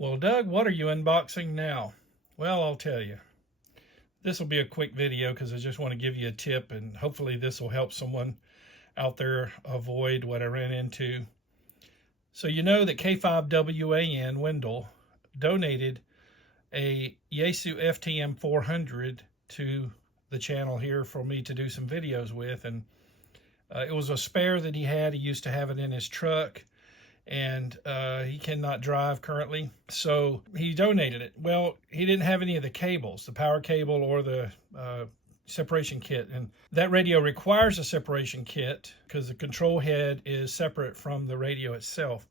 Well, Doug, what are you unboxing now? Well, I'll tell you. This will be a quick video because I just want to give you a tip, and hopefully this will help someone out there avoid what I ran into. So you know that K5WAN Wendell donated a Yaesu FTM-400 to the channel here for me to do some videos with, and it was a spare that he had. He used to have it in his truck, and he cannot drive currently, so he donated it. Well, he didn't have any of the cables, the power cable or the separation kit, and that radio requires a separation kit because the control head is separate from the radio itself.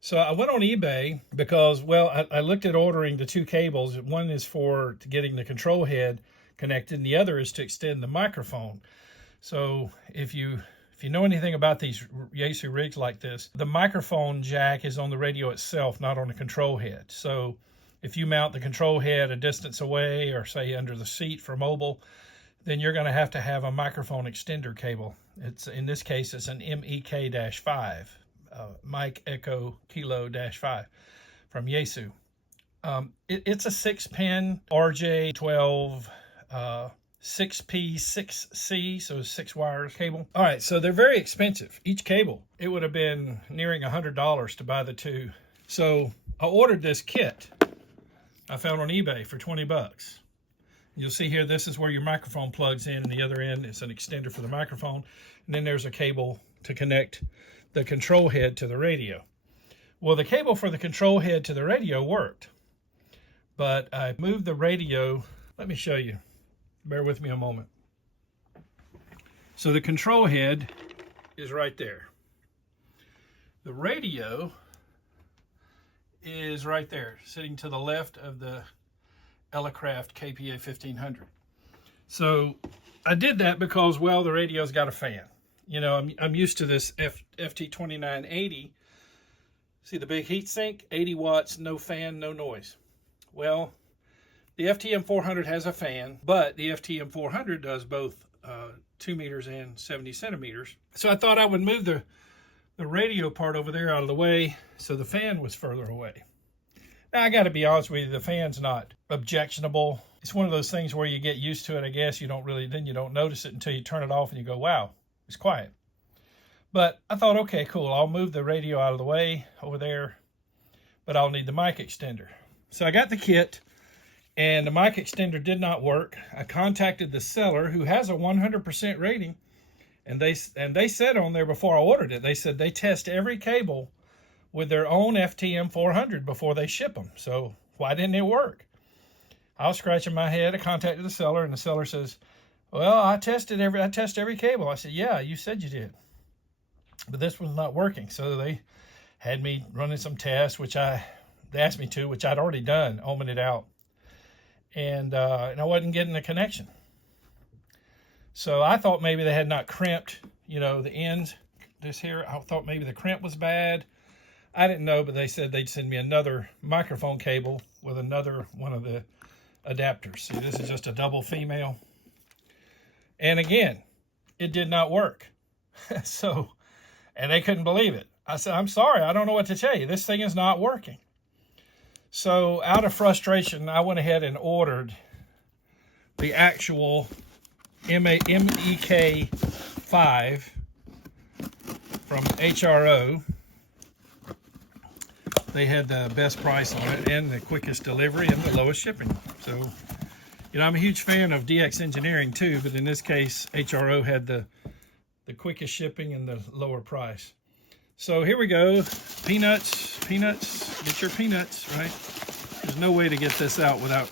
So I went on eBay because, well, I looked at ordering the two cables. One is for getting the control head connected, and the other is to extend the microphone. So if you know anything about these Yaesu rigs like this, the microphone jack is on the radio itself, not on the control head. So if you mount the control head a distance away, or say under the seat for mobile, then you're going to have a microphone extender cable. It's, in this case, it's an MEK-5, Mike Echo Kilo -5 from Yaesu. It's a 6-pin RJ12 6P6C, so 6 wires cable. All right, so they're very expensive, each cable. It would have been nearing $100 to buy the two. So I ordered this kit I found on eBay for 20 bucks. You'll see here, this is where your microphone plugs in, and the other end is an extender for the microphone. And then there's a cable to connect the control head to the radio. Well, the cable for the control head to the radio worked, but I moved the radio. Let me show you. Bear with me a moment. So the control head is right there. The radio is right there, sitting to the left of the Elecraft KPA 1500. So I did that because, well, the radio's got a fan. You know, I'm used to this FT2980. See the big heat sink? 80 watts, no fan, no noise. Well, the FTM-400 has a fan, but the FTM-400 does both 2 meters and 70 centimeters. So I thought I would move the radio part over there out of the way so the fan was further away. Now, I got to be honest with you, the fan's not objectionable. It's one of those things where you get used to it, I guess. You don't notice it until you turn it off and you go, wow, it's quiet. But I thought, okay, cool, I'll move the radio out of the way over there, but I'll need the mic extender. So I got the kit, and the mic extender did not work. I contacted the seller, who has a 100% rating, and they said on there before I ordered it, they said they test every cable with their own FTM-400 before they ship them. So why didn't it work? I was scratching my head. I contacted the seller, and the seller says, well, I test every cable. I said, yeah, you said you did, but this one's not working. So they had me running some tests, which they asked me to, which I'd already done, ohming it out. And I wasn't getting the connection. So I thought maybe they had not crimped, you know, the ends. This here, I thought maybe the crimp was bad. I didn't know, but they said they'd send me another microphone cable with another one of the adapters. See, this is just a double female. And again, it did not work. So, and they couldn't believe it. I said, I'm sorry, I don't know what to tell you. This thing is not working. So out of frustration, I went ahead and ordered the actual MEK-5 from HRO. They had the best price on it and the quickest delivery and the lowest shipping. So, you know, I'm a huge fan of DX Engineering too, but in this case, HRO had the quickest shipping and the lower price. So here we go. Peanuts, get your peanuts, right? There's no way to get this out without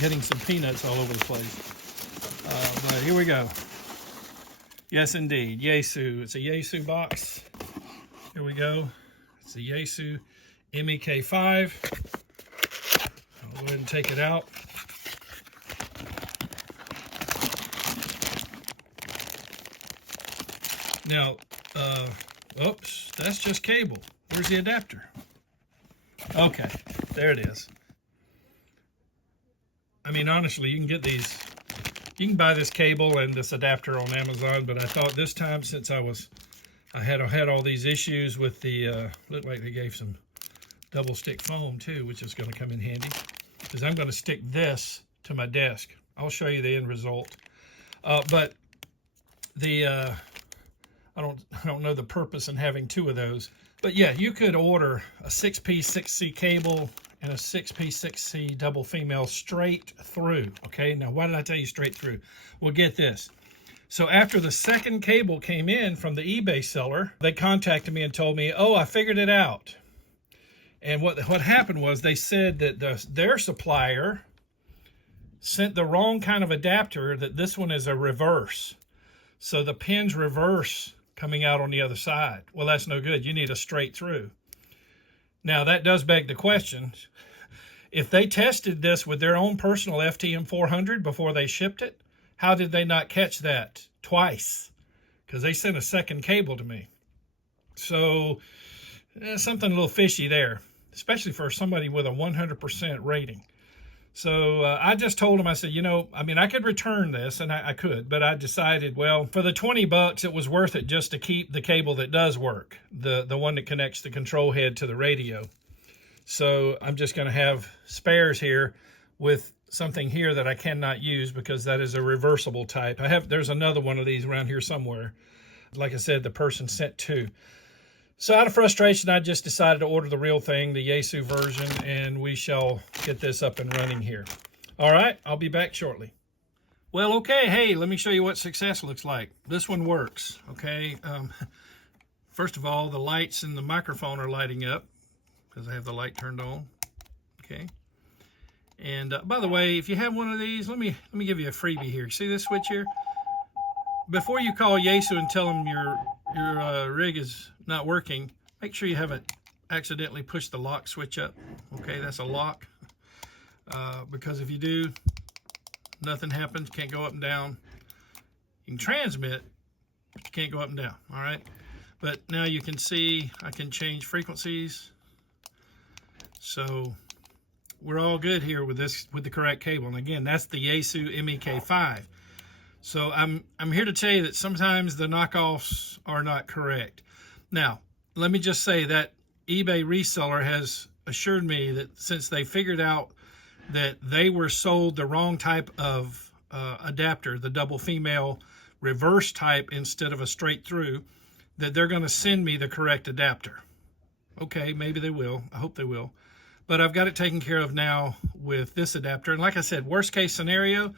getting some peanuts all over the place. But here we go. Yes, indeed, Yaesu. It's a Yaesu box. Here we go. It's the Yaesu MEK-5. I'll go ahead and take it out. Now, oops, that's just cable. Where's the adapter? Okay, there it is. I mean, honestly, you can get these, you can buy this cable and this adapter on Amazon, but I thought this time, since I had all these issues with the, looked like they gave some double stick foam too, which is going to come in handy because I'm going to stick this to my desk. I'll show you the end result. But the I don't know the purpose in having two of those. But yeah, you could order a 6P 6C cable and a 6P 6C double female straight through. Okay, now why did I tell you straight through? Well, get this. So after the second cable came in from the eBay seller, they contacted me and told me, oh, I figured it out. And what happened was they said that their supplier sent the wrong kind of adapter, that this one is a reverse. So the pin's reverse coming out on the other side. Well, that's no good. You need a straight through. Now, that does beg the question, if they tested this with their own personal FTM-400 before they shipped it, how did they not catch that twice? Because they sent a second cable to me. So, something a little fishy there, especially for somebody with a 100% rating. So I just told him, I said, you know, I mean, I could return this, and I could, but I decided, well, for the 20 bucks, it was worth it just to keep the cable that does work, the one that connects the control head to the radio. So I'm just going to have spares here with something here that I cannot use because that is a reversible type. There's another one of these around here somewhere. Like I said, the person sent two. So out of frustration, I just decided to order the real thing, the Yaesu version, and we shall get this up and running here. All right, I'll be back shortly. Well, okay, hey, let me show you what success looks like. This one works, okay? First of all, the lights in the microphone are lighting up because I have the light turned on, okay? And by the way, if you have one of these, let me give you a freebie here. See this switch here? Before you call Yaesu and tell them your rig is not working, make sure you haven't accidentally pushed the lock switch up. Okay, that's a lock. Because if you do, nothing happens. Can't go up and down. You can transmit, but you can't go up and down. All right. But now you can see I can change frequencies. So we're all good here with the correct cable. And again, that's the Yaesu MEK-5. So I'm here to tell you that sometimes the knockoffs are not correct. Now, let me just say that eBay reseller has assured me that since they figured out that they were sold the wrong type of adapter, the double female reverse type instead of a straight through, that they're going to send me the correct adapter. Okay, maybe they will. I hope they will. But I've got it taken care of now with this adapter. And like I said, worst case scenario,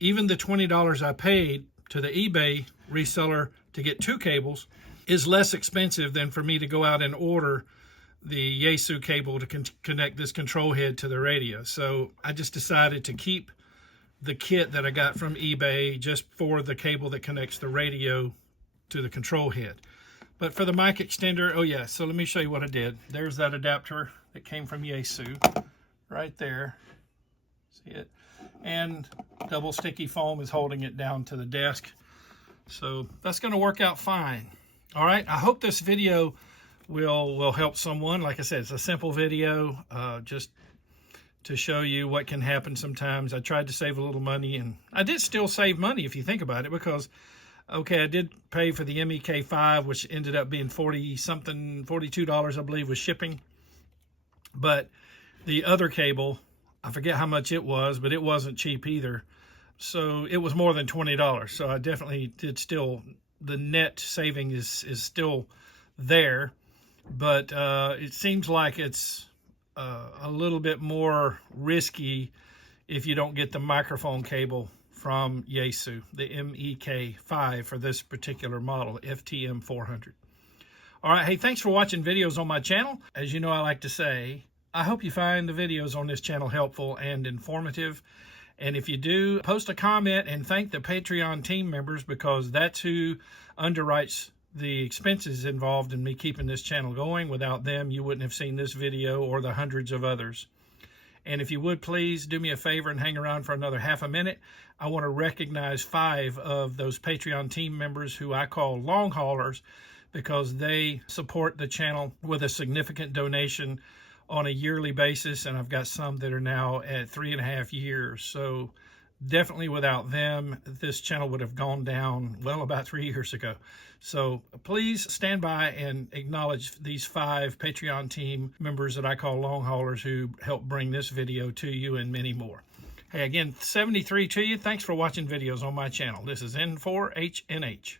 even the $20 I paid to the eBay reseller to get two cables is less expensive than for me to go out and order the Yaesu cable to connect this control head to the radio. So I just decided to keep the kit that I got from eBay just for the cable that connects the radio to the control head. But for the mic extender, oh yeah, so let me show you what I did. There's that adapter that came from Yaesu right there. See it? And double sticky foam is holding it down to the desk. So that's going to work out fine. All right, I hope this video will help someone. Like I said, it's a simple video just to show you what can happen sometimes. I tried to save a little money, and I did still save money if you think about it, because okay, I did pay for the MEK-5, which ended up being $40-something, $42 I believe was shipping. But the other cable, I forget how much it was, but it wasn't cheap either. So it was more than $20. So I definitely did still, the net saving is still there. But it seems like it's a little bit more risky if you don't get the microphone cable from Yaesu, the MEK-5 for this particular model, FTM-400. All right, hey, thanks for watching videos on my channel. As you know, I like to say, I hope you find the videos on this channel helpful and informative. And if you do, post a comment and thank the Patreon team members, because that's who underwrites the expenses involved in me keeping this channel going. Without them, you wouldn't have seen this video or the hundreds of others. And if you would, please do me a favor and hang around for another half a minute. I want to recognize 5 of those Patreon team members who I call long haulers, because they support the channel with a significant donation on a yearly basis. And I've got some that are now at 3.5 years. So Definitely without them, this channel would have gone down, well, about 3 years ago. So please stand by and acknowledge these 5 Patreon team members that I call long haulers who help bring this video to you, and many more. Hey, again, 73 to you. Thanks for watching videos on my channel. This is N4HNH.